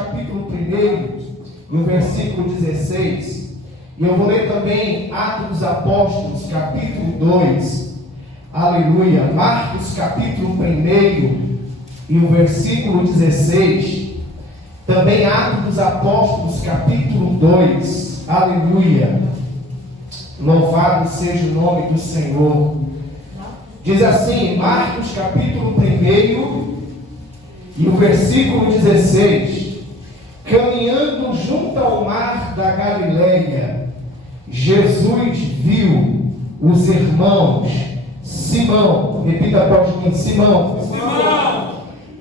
capítulo 1, no versículo 16. E eu vou ler também Atos dos Apóstolos, capítulo 2. Aleluia. Marcos, capítulo 1, e o versículo 16. Também Atos dos Apóstolos, capítulo 2. Aleluia. Louvado seja o nome do Senhor. Diz assim, Marcos, capítulo 1, e o versículo 16. Caminhando junto ao mar da Galileia, Jesus viu os irmãos Simão, repita após mim, Simão,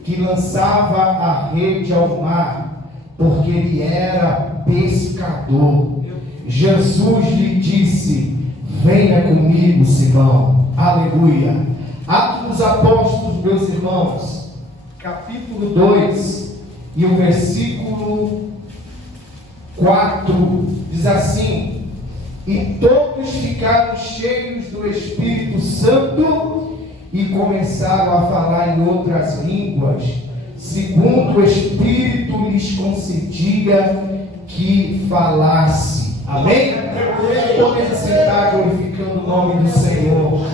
que lançava a rede ao mar, porque ele era pescador. Jesus lhe disse: venha comigo, Simão. Aleluia. Atos dos Apóstolos, meus irmãos, capítulo 2, e o versículo 4, diz assim: e todos ficaram cheios do Espírito Santo e começaram a falar em outras línguas, segundo o Espírito lhes concedia que falasse. Amém? Podemos sentar glorificando o nome do Senhor.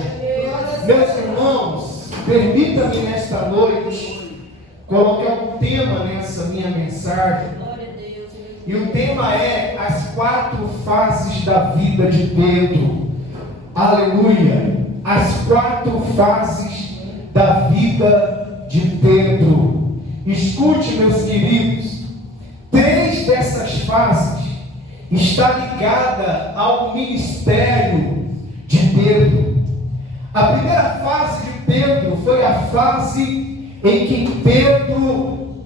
Meus irmãos, permita-me nesta noite colocar um tema nessa minha mensagem. E o tema é as 4 fases da vida de Pedro. Aleluia. As 4 fases da vida de Pedro. Escute, meus queridos. 3 dessas fases está ligada ao ministério de Pedro. A primeira fase de Pedro foi a fase em que Pedro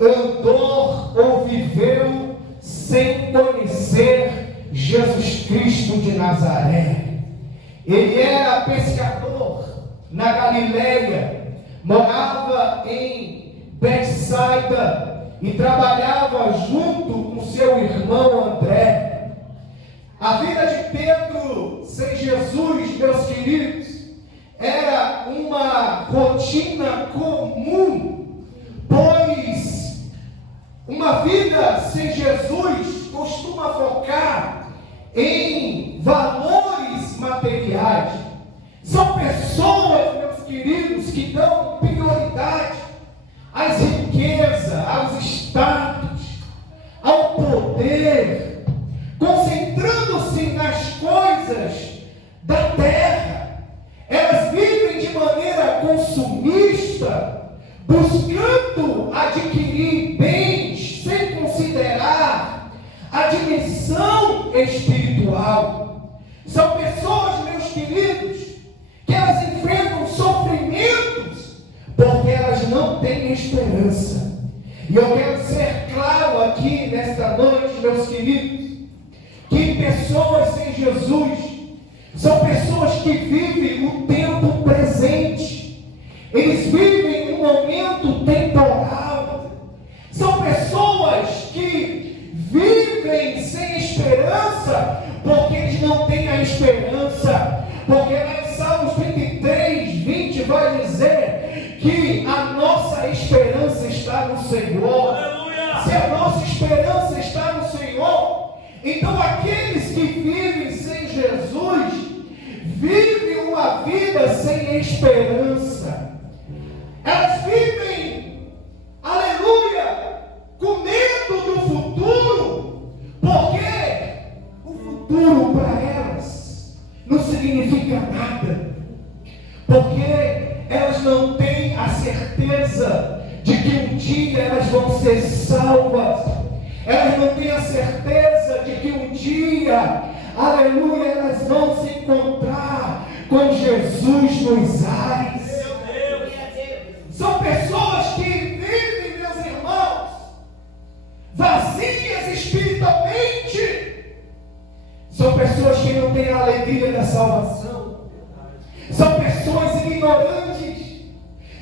andou ou viveu sem conhecer Jesus Cristo de Nazaré. Ele era pescador na Galileia, morava em Betsaida e trabalhava junto com seu irmão André. A vida de Pedro sem Jesus, meus queridos, era uma rotina comum, pois uma vida sem Jesus costuma focar em valores materiais. São pessoas, meus queridos, que dão prioridade às riquezas, aos status, ao poder, concentrando-se nas coisas da terra. Elas vivem de maneira consumista, buscando adquirir bens sem considerar a dimensão espiritual. São pessoas, meus queridos, que elas enfrentam sofrimentos porque elas não têm esperança. E eu quero ser claro aqui nesta noite, meus queridos, que pessoas sem Jesus são pessoas que vivem o tempo presente. Eles vivem um momento temporal. São pessoas que vivem sem esperança, porque eles não têm a esperança. Porque lá em Salmos 33, 20 vai dizer que a nossa esperança está no Senhor. Aleluia! Se a nossa esperança está no Senhor, então aqueles que vivem sem Jesus vivem uma vida sem esperança. Elas vivem, aleluia, com medo do futuro, porque o futuro para elas não significa nada, porque elas não têm a certeza de que um dia elas vão ser salvas. Elas não têm a certeza de que um dia, aleluia, elas vão se encontrar com Jesus nos ares. São pessoas que vivem, meus irmãos, vazias espiritualmente. São pessoas que não têm a alegria da salvação. São pessoas ignorantes.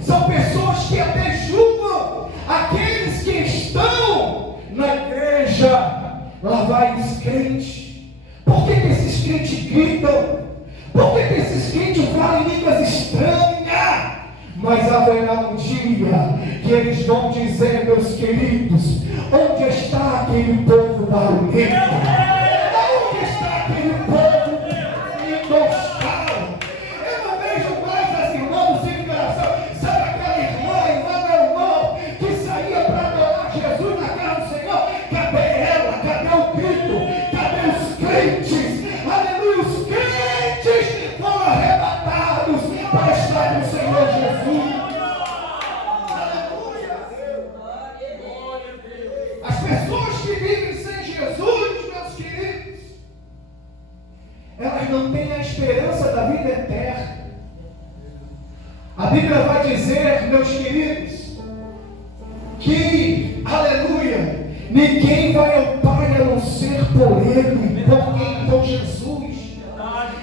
São pessoas que até julgam aqueles que estão na igreja. Lá vai os crentes. Por que esses crentes gritam? Por que esses crentes falam em línguas estranhas? Mas haverá um dia que eles vão dizer, meus queridos, onde está aquele povo barulhento? Onde está aquele povo inostral? Eu não vejo mais as irmãs do coração. Sabe aquela irmã, meu irmão, que saía para adorar Jesus na casa do Senhor? Cadê ela? Cadê o grito? Cadê os crentes? Aleluia, os crentes foram arrebatados para estar no Senhor Jesus. As pessoas que vivem sem Jesus, meus queridos, elas não têm a esperança da vida eterna. A Bíblia vai dizer, meus queridos, que, aleluia, ninguém vai ao Pai a não ser por Ele, por Jesus.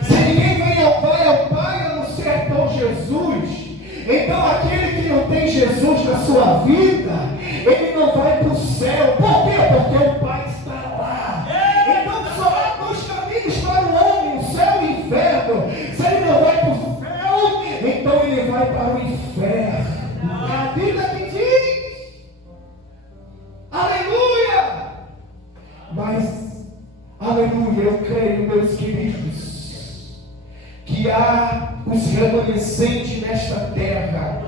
Se ninguém vem ao Pai a não ser por Jesus, então aquele que não tem Jesus na sua vida, ele não vai para o céu. Por quê? Porque o Pai está lá. Então só há dois caminhos para o homem, o céu e o inferno. Se ele não vai para o céu, então ele vai para o inferno. A Bíblia que diz, aleluia. Mas, aleluia, eu creio, meus queridos, que há os remanescentes nesta terra,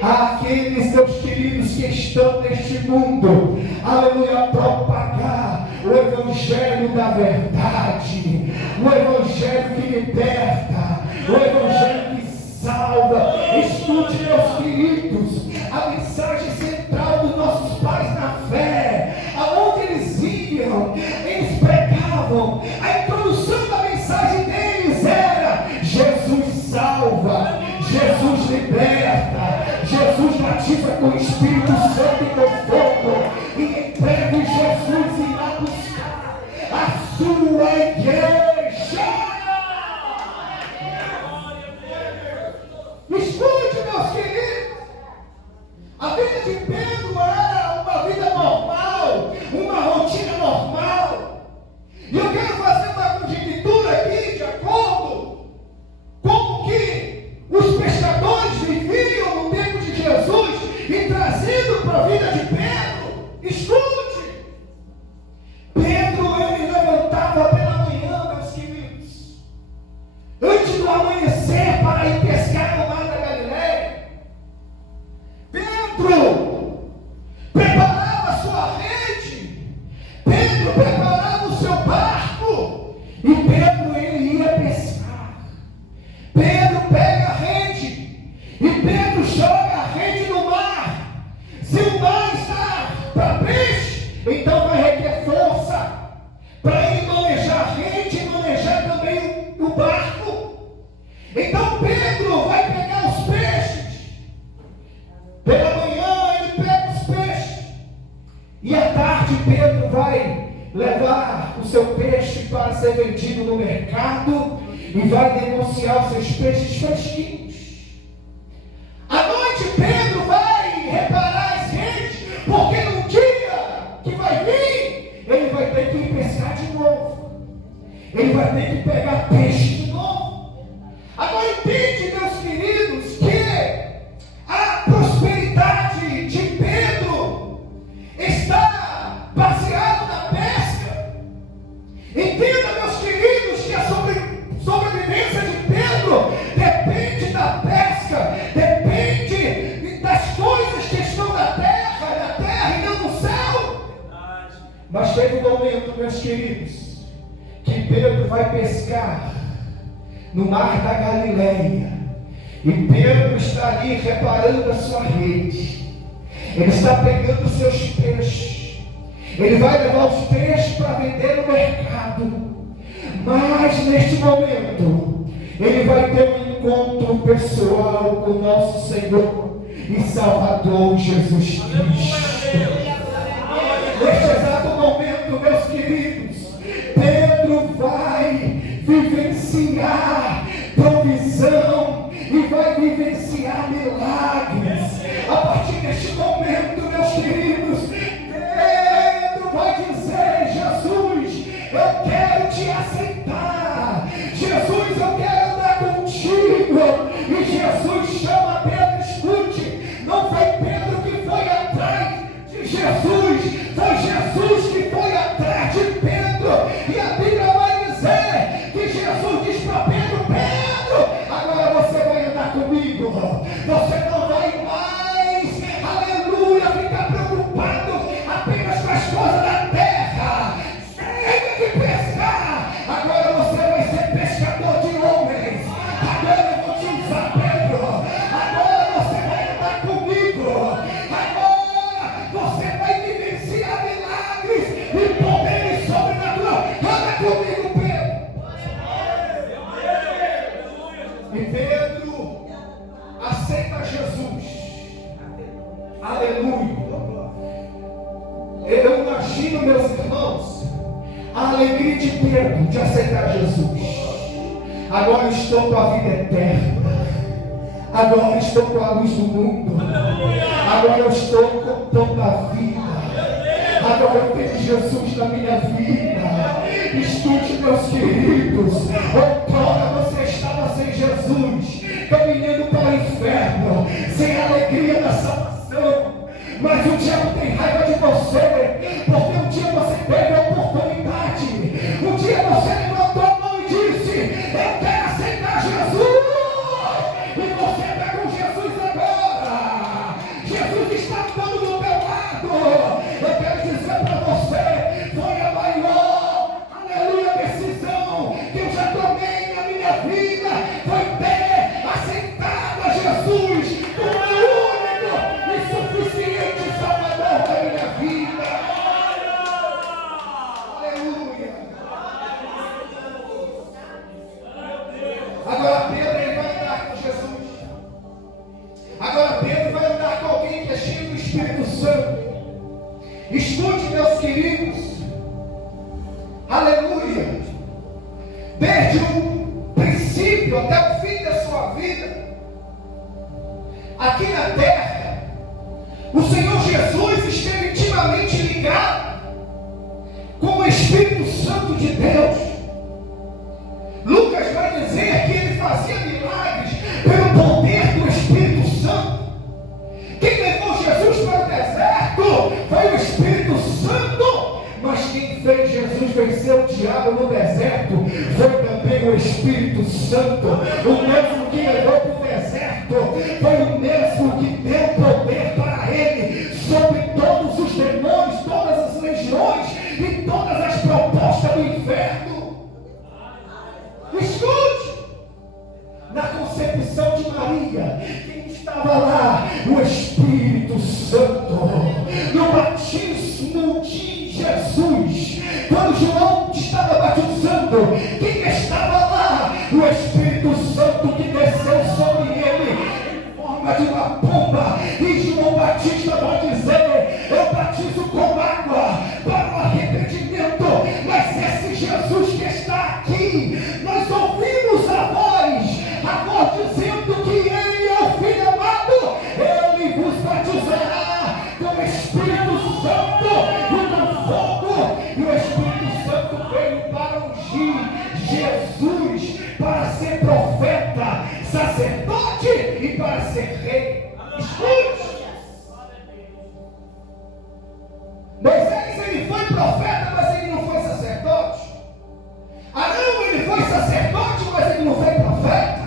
há aqueles, meus queridos, que estão neste mundo, aleluia, a propagar o evangelho da verdade, o evangelho que liberta, o evangelho que salva. Escute, meus queridos, a mensagem central dos nossos pais na fé, aonde eles iam, eles pregavam, a introdução da mensagem deles era: Jesus salva, Jesus liberta, Jesus batiza com o Espírito Santo e com fogo, e em breve Jesus irá buscar a sua igreja. Escute, meus queridos, a vida de Pedro era uma vida normal, uma rotina normal. E eu quero fazer uma conjectura aqui, de acordo com que os pescadores viviam no tempo de Jesus e trazendo para a vida de Pedro. Escute, Pedro, ele levantava pela manhã, meus queridos, antes do amanhecer, para ir pescar no mar da Galileia. Pedro preparava sua rede, Pedro preparava o seu barco, e Pedro, ele ia pescar. Pedro pega a rede, e Pedro joga a rede no mar. Se o mar está para peixe, então vai requer força para ele manejar a rede e manejar também o barco. Então Pedro vai pegar os peixes. Pela manhã ele pega os peixes, e à tarde Pedro vai levar o seu peixe para ser vendido no mercado e vai negociar os seus peixes fresquinhos. À noite Pedro vai reparar as redes, porque no dia que vai vir, ele vai ter que ir pescar de novo, ele vai ter que pegar peixe de novo. Agora entende, meus queridos, que a prosperidade de Pedro está baseada na pesca. Entenda, meus queridos, que a sobrevivência de Pedro depende da pesca, depende das coisas que estão na terra e não no céu. Mas teve um momento, meus queridos, que Pedro vai pescar no mar da Galileia, e Pedro está ali reparando a sua rede, ele está pegando os seus peixes, ele vai levar os peixes para vender no mercado. Mas neste momento ele vai ter um encontro pessoal com o nosso Senhor e Salvador Jesus Cristo. Neste exato momento, meus queridos, Pedro vai vivenciar provisão e vai vivenciar milagres. A partir deste momento, meus queridos, Pedro vai dizer: Jesus, eu quero te aceitar. Jesus, eu quero andar contigo. E Jesus chama Pedro: Jesus que foi atrás de Pedro. E a Bíblia vai dizer que Jesus diz para Pedro: Pedro, agora você vai andar comigo. Você não vai mais, aleluia, ficar preocupado apenas com as coisas da terra. Chega de pescar. Agora você vai ser pescador de homens. Agora eu vou te usar, Pedro. Agora você vai andar comigo. Agora você vai vivenciar milagres e poderes sobrenaturais. Anda comigo, Pedro. E Pedro aceita Jesus. Aleluia. Eu imagino, meus irmãos, a alegria de Pedro de aceitar Jesus. Agora estou com a vida eterna. Agora estou com a luz do mundo. Agora eu estou com o pão da vida. Agora eu tenho Jesus na minha vida. Estude, meus queridos. Outrora você estava sem Jesus, caminhando para o inferno, sem a alegria da salvação. Mas o diabo tem raiva de você, porque um dia você teve a oportunidade. Um dia você levantou a mão e disse: eu quero aceitar Jesus. E você está com Jesus agora. Jesus está andando do teu lado. Eu quero dizer para você: foi a maior, aleluia, decisão que eu já tomei na minha vida. Foi ter aceitado a Jesus como único e suficiente Salvador da minha vida. Aleluia. Agora Pedro, ele vai andar com Jesus. Agora Pedro vai andar com alguém que é cheio do Espírito Santo. Escute, meus queridos. Aleluia. Desde o princípio até o fim da sua vida, aqui na terra, o Senhor Jesus esteve intimamente ligado com o Espírito Santo de Deus. Lucas vai dizer que ele fazia milagres pelo poder do Espírito Santo. Quem levou Jesus para o deserto foi o Espírito Santo, mas quem fez Jesus vencer o diabo no deserto foi também o Espírito Santo. O mesmo que levou para o deserto foi o mesmo que deu poder para ele sobre todos os demônios, todas as legiões e todas as propostas do inferno. Escute! Na concepção de Maria, quem estava lá? O Espírito Santo. No batismo de Jesus, quando João estava batizando, quem estava lá? O Espírito Santo que desceu sobre ele em forma de uma pomba. E João Batista vai dizer: eu batizo com água para o arrependimento, mas esse Jesus que está aqui, nós ouvimos a voz dizendo que ele é o Filho amado. Ele vos batizará com o Espírito Santo e com fogo. E o Espírito Santo veio para ungir Jesus para ser profeta, sacerdote e para ser rei. Escute! Moisés, ele foi profeta, mas ele não foi sacerdote. Arão, ele foi sacerdote, mas ele não foi profeta.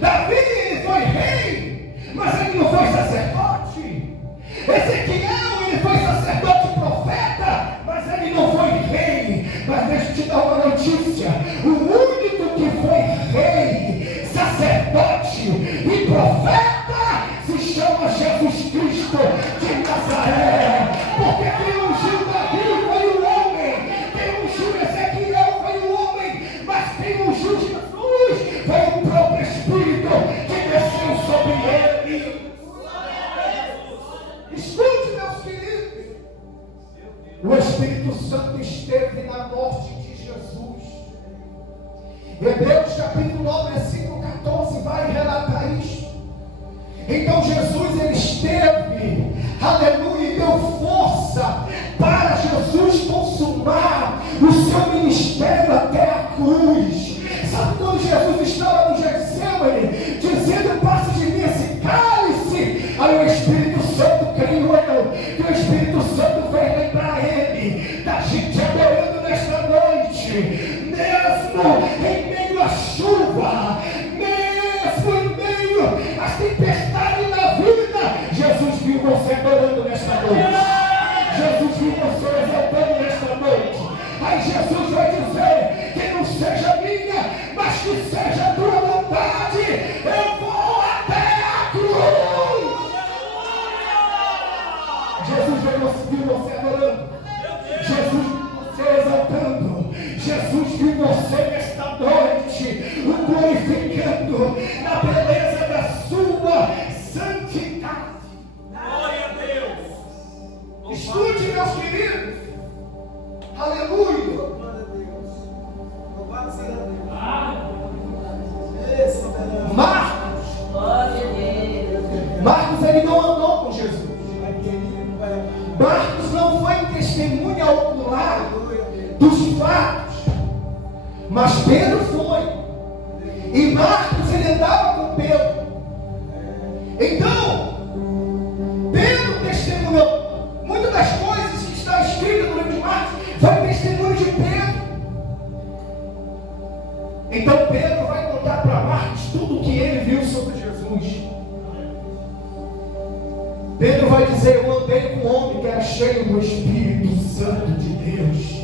Davi, ele foi rei, mas ele não foi sacerdote. Ezequiel, ele foi sacerdote e profeta, mas ele não foi rei. Mas deixa eu te dar uma notícia: o único que foi rei, sacerdote e profeta se chama Jesus Cristo de Nazaré. Porque quem ungiu Davi foi o homem, quem ungiu Ezequiel foi o homem, mas quem ungiu Jesus foi o próprio Espírito que desceu sobre ele. Escute, meus queridos. O Espírito Santo esteve na morte de Jesus. Hebreus capítulo 9, versículo 14 vai relatar isso. Então Jesus, ele esteve, aleluia, e deu força para Jesus consumar o seu ministério até a cruz. Sabe quando Jesus estava no Getsemane, dizendo: passe de mim esse cálice? Aí o Espírito Santo, creio eu, que o Espírito Santo vai lembrar ele da gente adorando nesta noite, mesmo em meio à chuva, mesmo em meio às tempestades da vida. Jesus viu você adorando nesta noite. Jesus viu você exaltando nesta noite. Aí Jesus vai dizer que não seja minha, mas que seja a tua vontade. Eu vou até a cruz. Jesus viu você adorando. Jesus viu você exaltando. Jesus viu você nesta noite o glorificando na beleza da sua santidade. Glória a Deus. Escute, meus queridos. Aleluia. Glória a Deus. Louvado seja Deus. Marcos, ele não andou com Jesus. Marcos não foi testemunha ocular dos fatos, mas Pedro foi. E Marcos, ele andava com Pedro. Então, Pedro testemunhou muitas das coisas que está escritas no livro de Marcos. Foi testemunho de Pedro. Então Pedro vai contar para Marcos tudo o que ele viu sobre Jesus. Pedro vai dizer: eu andei com um homem que era cheio do Espírito Santo de Deus.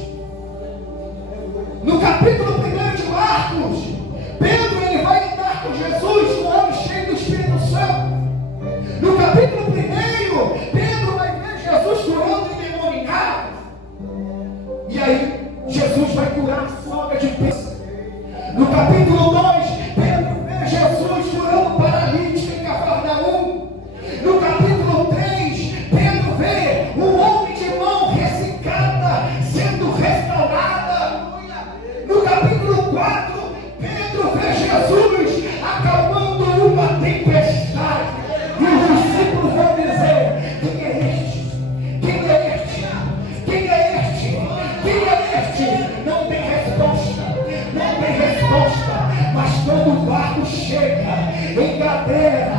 No capítulo 1 de Marcos, Pedro ele vai andar com Jesus, um homem cheio do Espírito Santo. No capítulo 1, Pedro vai ver Jesus curando o endemoniado. E aí, Jesus vai curar a sogra de Pedro. No capítulo 2, Pedro vê Jesus curando o paralítico em Cafarnaum. No capítulo 3, Pedro vê um homem de mão ressecada sendo restaurada. No capítulo 4, Pedro vê Jesus acalmando uma tempestade. E os discípulos vão dizer: quem é este? Quem é este? Quem é este? Quem é este? Não tem resposta. Não tem resposta. Mas quando o barco chega em Gadara,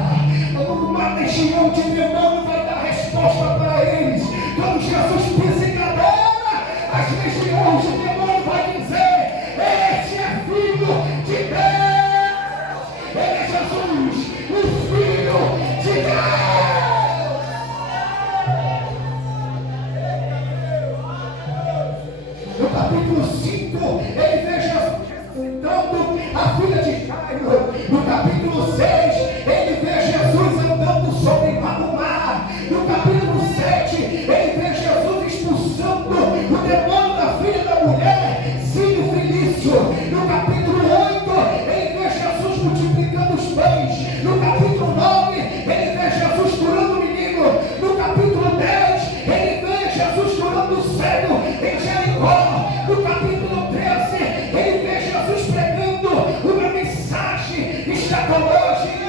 uma legião de demônios vai dar resposta para eles. Quando Jesus pisa em Gadara, as legiões de demônios vai dizer: este é filho de Deus. Ele é Jesus, o Filho de Deus. No capítulo 5, ele vê Jesus ressuscitando a filha de Jairo. No capítulo 6, ele vê Jesus andando sobre o mar. No capítulo 7, ele vê Jesus expulsando o demônio da filha da mulher, Sírio Felício. No capítulo 8, ele vê Jesus multiplicando os pães. No capítulo 9, ele vê Jesus curando o menino. No capítulo 10, ele vê Jesus curando o cego em Jericó. No capítulo 13, ele vê Jesus pregando uma mensagem escatológica.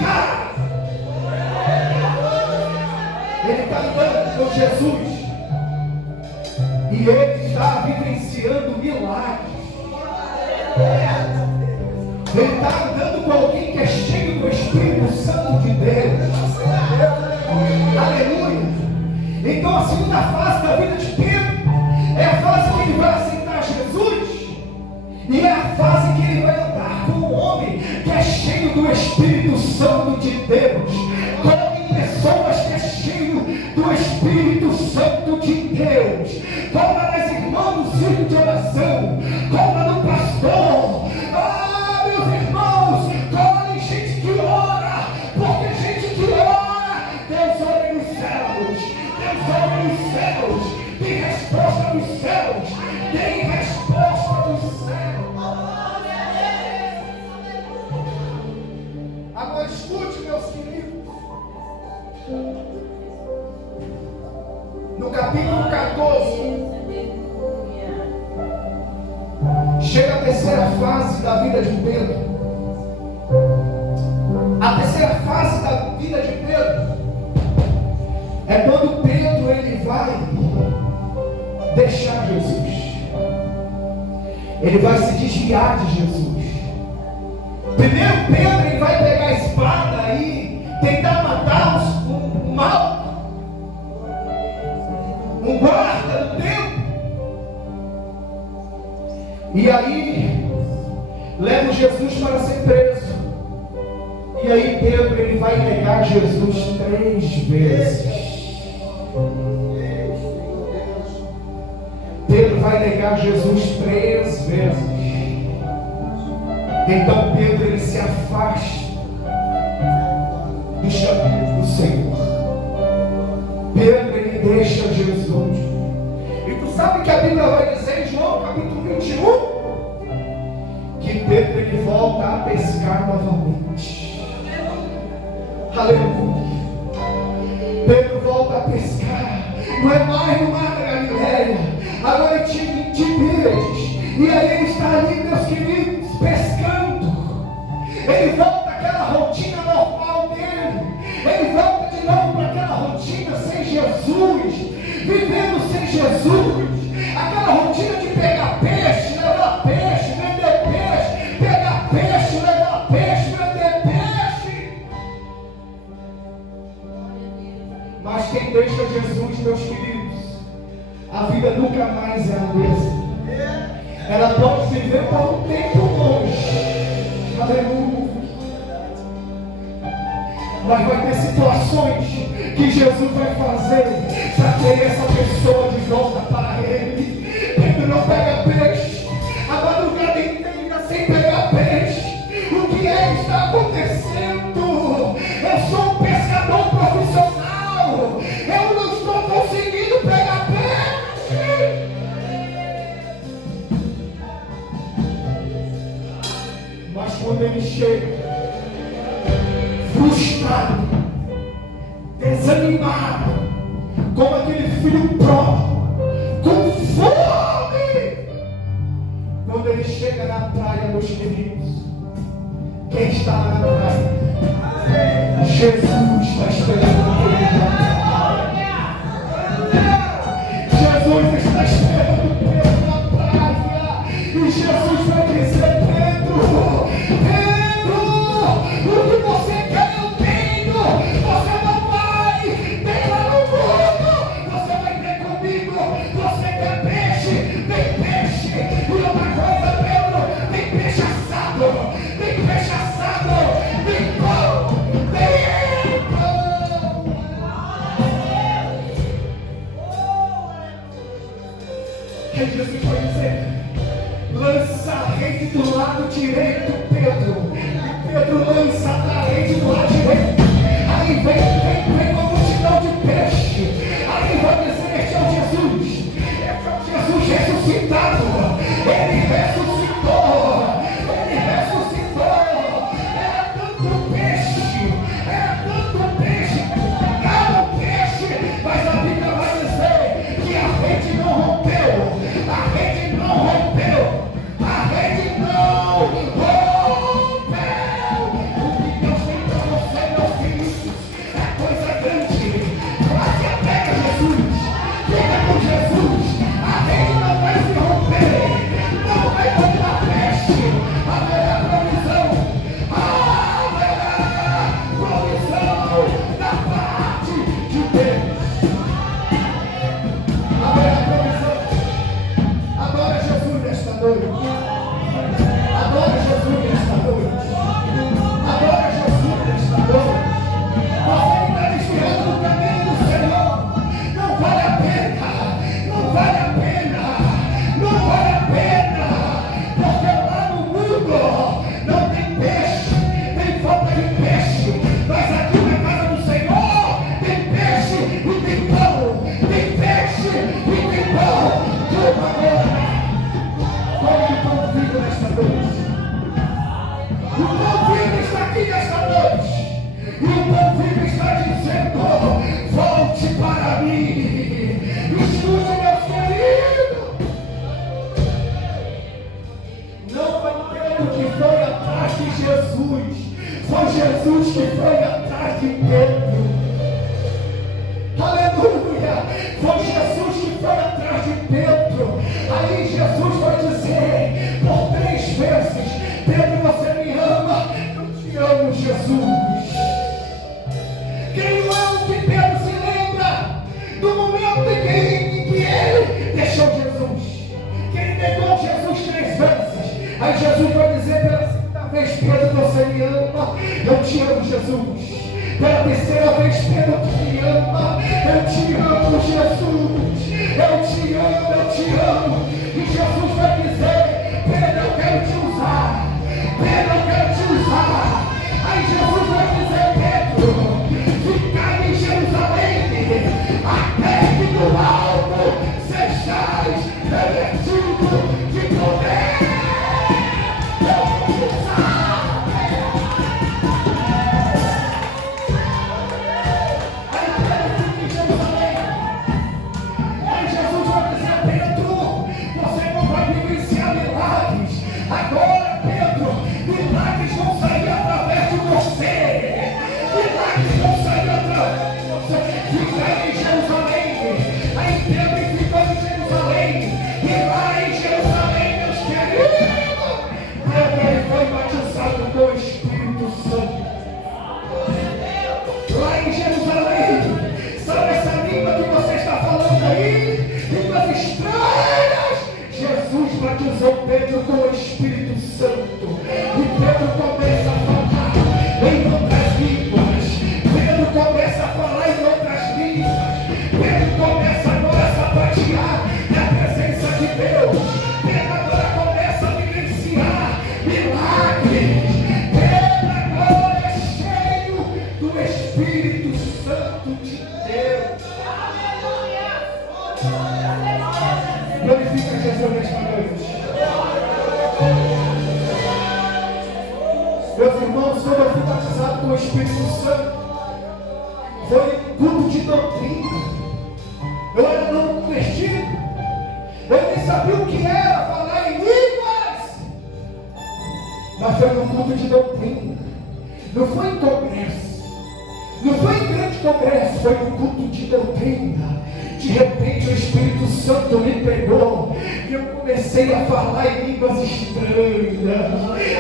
Ele está andando com Jesus e ele está vivenciando milagres. Ele está andando com alguém que é cheio do Espírito Santo de Deus. Aleluia. Então a segunda fase da vida de Pedro é a fase que ele vai aceitar Jesus, e é a fase que ele vai andar com um homem que é cheio do Espírito Santo de Deus. Como pessoas que é cheio do Espírito Santo de Deus. Toma nas irmãs no círculo de oração, toma no pastor. Ah, meus irmãos, colhem gente que ora, porque gente que ora, Deus olha nos céus. Deus olha nos céus. Tem resposta dos céus. Tem resposta dos céus. Agora escute, meus queridos. No capítulo 14, chega a terceira fase da vida de Pedro. A terceira fase da vida de Pedro é quando Pedro ele vai deixar Jesus. Ele vai se desviar de Jesus. Primeiro Pedro ele vai pegar a espada e tentar matar o mal. um guarda do templo. E aí, leva Jesus para ser preso. E aí Pedro, ele vai negar Jesus 3 vezes. Pedro vai negar Jesus 3 vezes. Então Pedro, ele se afasta do chamado do Senhor. Pedro, ele deixa Jesus. E tu sabe que a Bíblia vai dizer em João capítulo 21 que Pedro, ele volta a pescar novamente. Aleluia. Pedro volta a pescar. Não é mais no mar da Galileia, agora é Tiberíades. E aí ele está ali, meus queridos, pescando. Ele volta àquela rotina normal dele. Ele volta de novo para aquela rotina sem Jesus, vivendo sem Jesus. Aquela rotina de pegar peixe, levar peixe, vender peixe, pegar peixe, levar peixe, vender peixe. Mas quem deixa Jesus, meus queridos, a vida nunca mais é a mesma. Ela pode viver por um tempo longe. Aleluia. Mas vai ter situações que Jesus vai fazer para ter essa pessoa de volta para Ele. Pedro não pega peixe, a madrugada inteira sem pegar peixe. O que é que está acontecendo? Eu sou um pescador profissional, eu não estou conseguindo pegar peixe. Mas quando ele chega, frustrado, desanimado, como aquele filho pródigo, com fome. Quando ele chega na praia, meus queridos, quem está lá na praia? Jesus está esperando ele. Jesus está esperando Pedro na praia. E Jesus vai dizer: Pedro, o que você quer eu tenho. Você não vai ter lá no mundo, você vai ter comigo. Você quer peixe? Tem peixe. E outra coisa, Pedro, tem peixe assado. Tem peixe assado. Tem pão. Tem pão. Que Jesus vai dizer: lança a rede do lado direito, Pedro. E Pedro lança a rede do lado direito. Aí vem uma multidão de peixe. Aí vai dizer: este é o Jesus. Este é o Jesus ressuscitado. Ele ressuscitou. Ele ressuscitou. Era tanto peixe. Era tanto peixe. Pegava o peixe. Mas a Bíblia vai dizer que a rede não rompeu. A rede não rompeu. A rede não rompeu. O que Deus tem para você, meus filhos, é Eu te amo, Jesus. Pela terceira vez, Pedro, que me ama. Eu te amo, Jesus. Eu te amo, eu te amo. E Jesus vai dizer: Pedro, eu quero te usar. Pedro, eu quero te usar. Aí Jesus vai dizer: Pedro, ficai em Jerusalém, até que do alto sejais revestidos de poder. Eu vou te usar. Agora, Pedro, milagres vão sair através de você. Milagres vão sair através de você. Ficar em Jerusalém. Aí Pedro ficou em Jerusalém. E lá em Jerusalém, meus queridos, Pedro foi batizado com o Espírito Santo. Lá em Jerusalém. Sabe essa língua que você está falando aí? Línguas estranhas. Jesus batizou Pedro com o Espírito Santo. E Pedro começa a falar em outras línguas. Pedro começa a falar em outras línguas. Pedro começa agora a sapatear na presença de Deus. Pedro agora começa a vivenciar milagres. Pedro agora é cheio do Espírito Santo de Deus. Glorifica Jesus nesta noite. Meus irmãos, quando eu fui batizado com o Espírito Santo, foi culto de doutrina. Eu era não convertido. Eu nem sabia o que era falar em línguas. Mas foi no culto de doutrina. Não foi em congresso. Não foi em grande congresso. Foi no culto de doutrina. De repente o Espírito Santo me pegou e eu comecei a falar em línguas estranhas.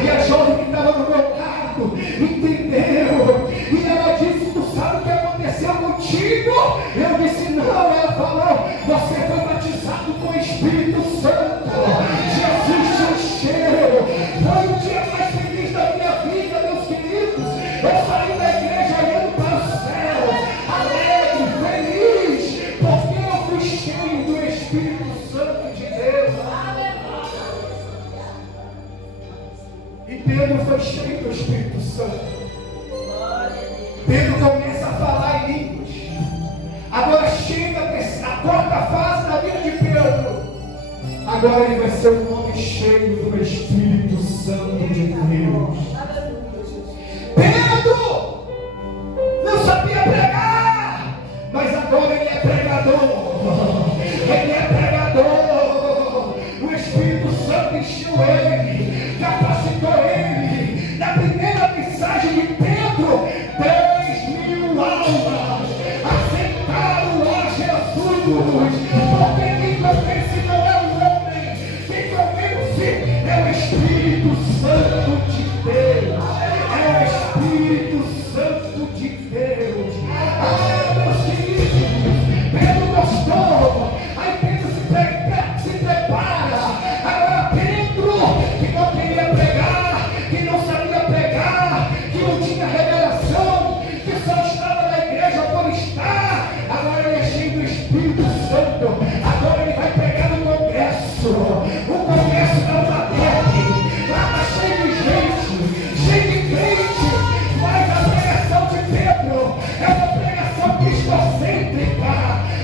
E a jovem que estava no meu lado entendeu. E ela disse: tu sabe o que aconteceu contigo? Eu disse: não. Ela falou: você foi batizado com o Espírito Santo. Jesus te encheu. Foi o dia mais feliz da minha vida, meus queridos. Eu saí da igreja olhando para o céu, alegre, feliz, porque eu fui cheio do Espírito Santo de Deus. E Pedro foi cheio do Espírito Santo. Pedro começa a falar em línguas. Agora chega a quarta fase da vida de Pedro. Agora ele vai ser um homem cheio do Espírito Santo de Deus. Pedro não sabia pregar, mas agora ele é pregador. Ele é pregador. O Espírito Santo encheu ele, capacitou ele. Na primeira mensagem de Pedro, 10.000 almas aceitaram a Jesus. Porque quem convence não é o homem, quem convence é o Espírito Santo de Deus. É o Espírito Santo de Deus. Ah, meus queridos, Pedro gostou. Aí Pedro se prepara. Agora Pedro, que não queria pregar, que não sabia pregar, que não tinha revelação, que só estava na igreja por estar, agora ele é cheio do Espírito Santo. Agora ele vai pregar no congresso. O congresso da UNADEP. Lá está cheio de gente, cheio de crente. Mas a pregação de Pedro é uma pregação cristocêntrica.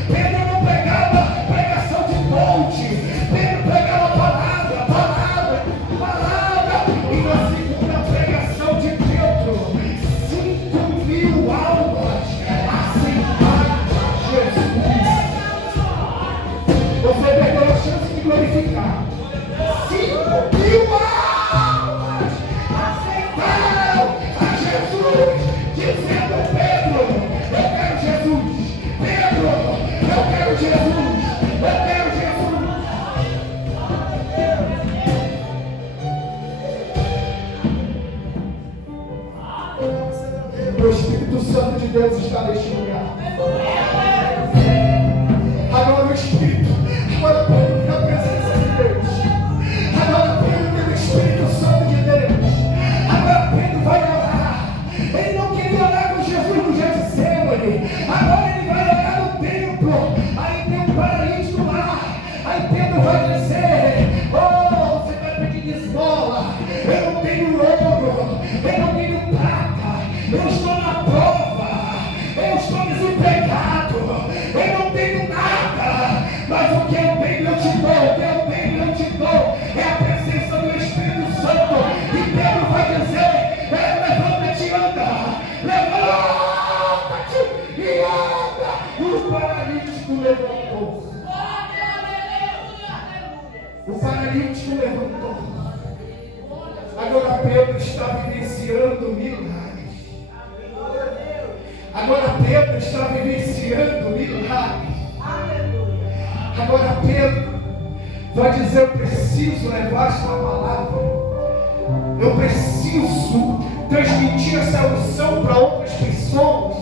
Pedro não pregava pregação de monte. Pedro pregava palavra. E na segunda pregação de Pedro, 5.000 almas aceitaram Jesus. Você perdeu a chance de glorificar. 5.000 almas aceitaram a Jesus, dizendo: Pedro, eu quero Jesus. Pedro, eu quero Jesus. Eu quero Jesus. O Espírito Santo de Deus está neste lugar. Agora o Espírito, agora Pedro, na presença de Deus. Agora Pedro. dou, o que eu tenho eu te dou, é a presença do Espírito Santo. E Pedro vai dizer, levanta-te e anda, levanta-te e anda. O paralítico levantou. O paralítico levantou. Agora Pedro está vivenciando milagres. Agora Pedro está vivenciando milagres. Agora Pedro vai dizer, eu preciso levar esta palavra. Eu preciso transmitir essa unção para outras pessoas.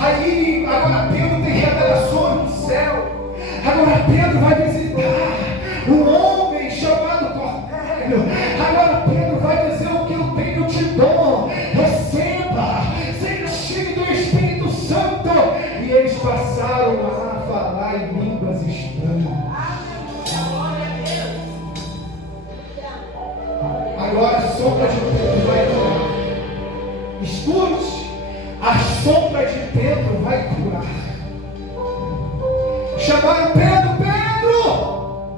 Aí, agora Pedro tem revelações do céu. Agora Pedro vai visitar um homem chamado Cornélio. Agora Pedro vai dizer, o que eu tenho eu te dou. Receba, seja cheio do Espírito Santo. E eles passaram a falar em línguas estranhas. Agora a sombra de Pedro vai curar. Escute, a sombra de Pedro vai curar. Chamaram Pedro, Pedro!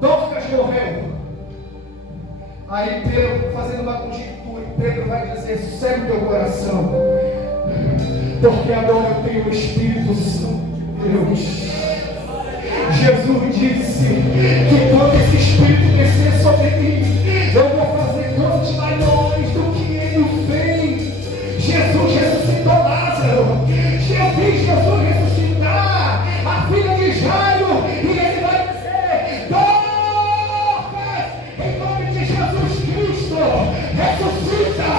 Dorcas morreu. Aí Pedro, fazendo uma conjectura, Pedro vai dizer, sossega o teu coração, porque agora eu tenho o Espírito Santo de Deus. Jesus disse que quando esse Espírito descer sobre mim, eu vou fazer coisas maiores do que ele fez. Jesus ressuscitou Lázaro. Jesus ressuscitar a filha de Jairo, e ele vai dizer, Dorcas, em nome de Jesus Cristo, ressuscita,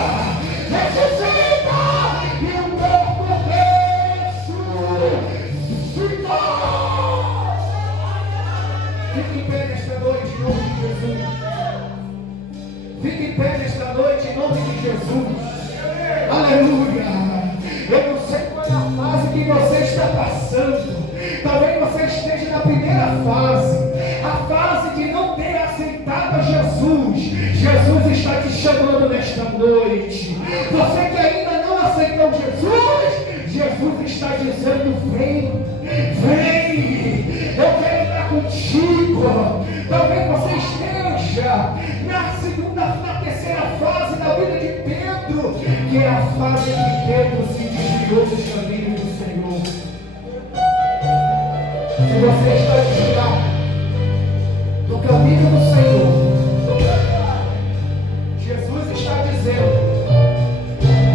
ressuscita, e o morto ressuscitou. Fique em pé nesta noite em nome de Jesus. Fique em pé nesta noite em nome de Jesus. Aleluia. Eu não sei qual é a fase que você está passando. Talvez você esteja na primeira fase, a fase de não ter aceitado a Jesus. Jesus está te chamando nesta noite. Você que ainda não aceitou Jesus, Jesus está dizendo, vem, vem, eu quero estar contigo. Talvez você esteja na terceira fase da vida de Pedro, que é a fase que Pedro se desviou dos caminhos do Senhor. Se você está desviado do caminho do Senhor, Jesus está dizendo,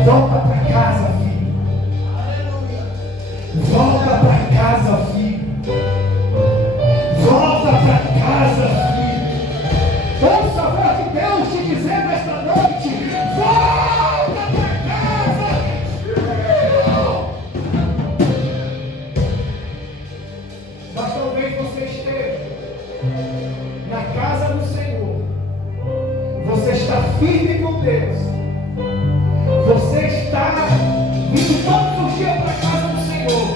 volta para casa, filho. Volta para casa, filho. Volta para casa, filho. Ouça a voz de Deus te dizendo esta noite, volta para casa, filho. Mas talvez você esteja na casa do Senhor. Você está firme com Deus. Você está vindo todos os dias para a casa do Senhor.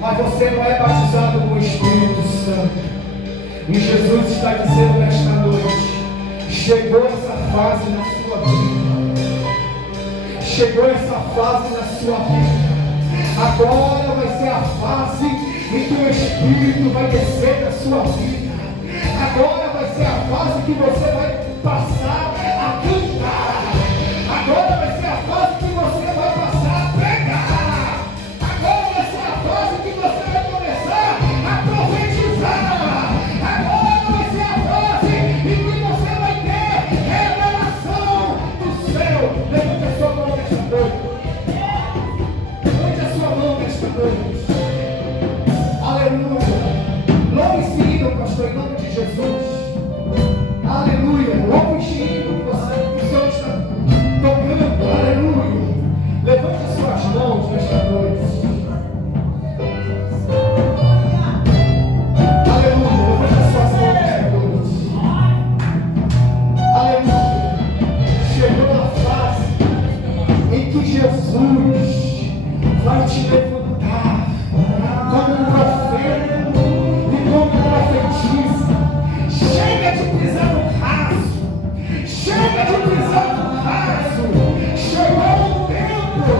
Mas você não é batizado com o Espírito Santo. E Jesus está dizendo nesta noite, chegou essa fase na sua vida. Chegou essa fase na sua vida. Agora vai ser a fase em que o Espírito vai descer na sua vida. Agora vai ser a fase que você vai passar a cantar. Agora vai ser a fase que você vai passar a pregar. Agora vai ser a fase que você vai começar a profetizar. Agora vai ser a fase em que você vai ter revelação do céu. Levante a sua mão nesta noite. Levante a sua mão nesta noite. Aleluia. Logo em seguida, pastor, em nome de Jesus. Aleluia. Logo em seguida, o Senhor está tocando. Aleluia. Levante as suas mãos nesta noite. Aleluia. Levante as suas mãos nesta noite. Aleluia. Chegou a fase em que Jesus vai te levantar como um profeta e como profetisa. Chega de pisar no raso. Chega de pisar no raso. Chegou o tempo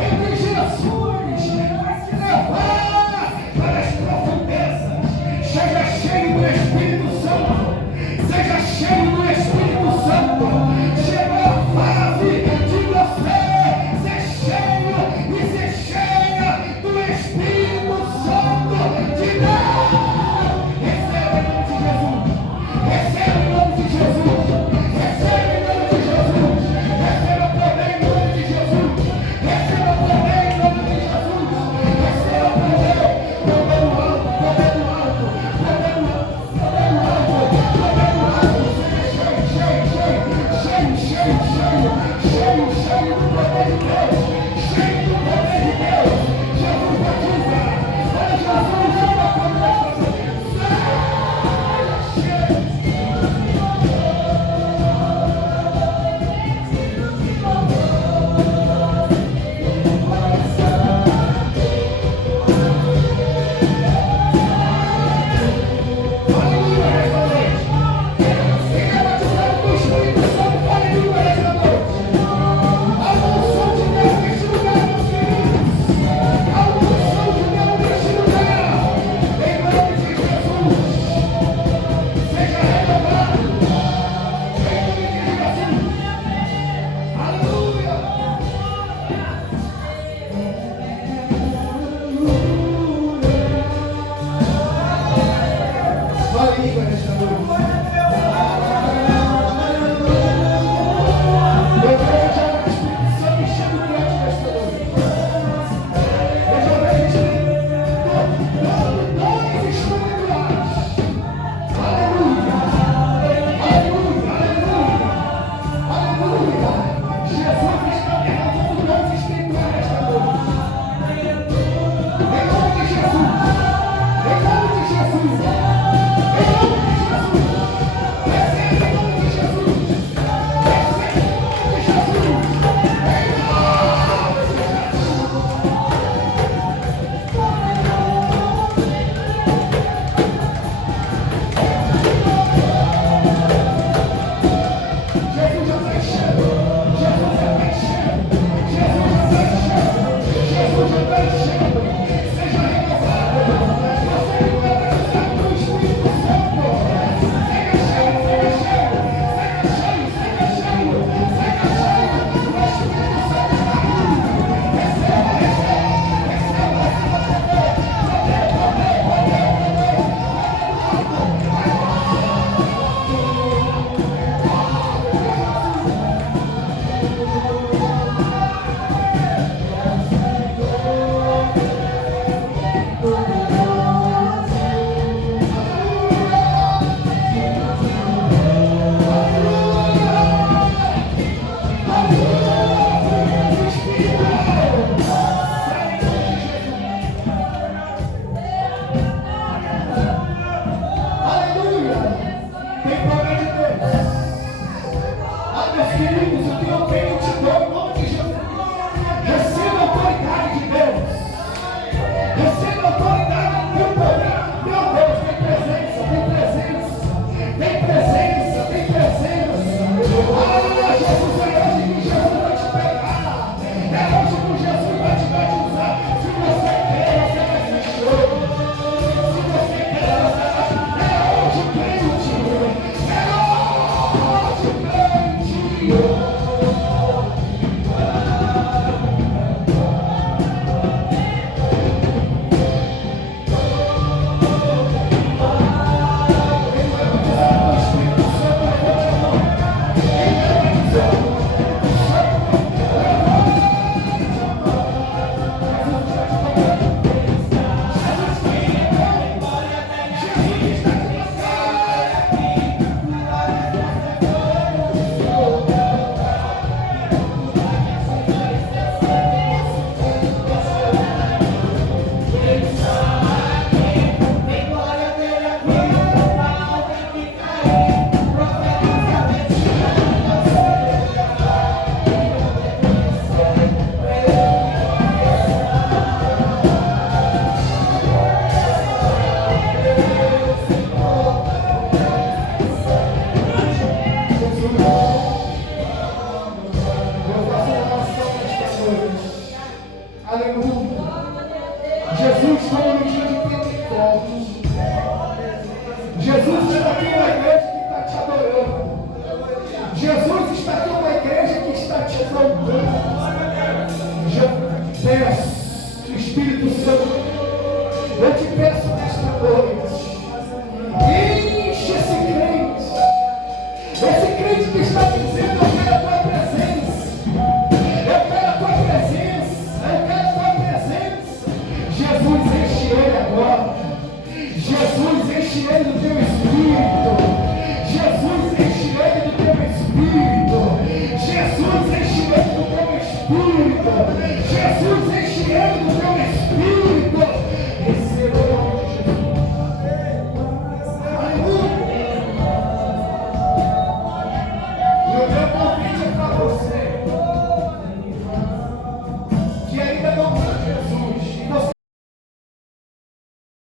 em que Jesus vai se levar para as profundezas. Seja cheio do Espírito Santo. cheio do Espírito Santo. Chegou a fase de você ser cheio e ser cheia do Espírito Santo de Deus. Receba em nome de Jesus. Receba em nome de Jesus. Receba em nome de Jesus. Receba poder em nome de Jesus. Receba poder em nome de Jesus. Receba poder. Poder no alto, poder no alto, poder no alto, poder no alto, poder no alto. Cheio, cheio, cheio, cheio, cheio, cheio, cheio do poder de Deus. Cheio do poder de Deus. Jesus batiza. Olha Jesus, chama a comunidade. Tem poder de Deus. Abre os filhos.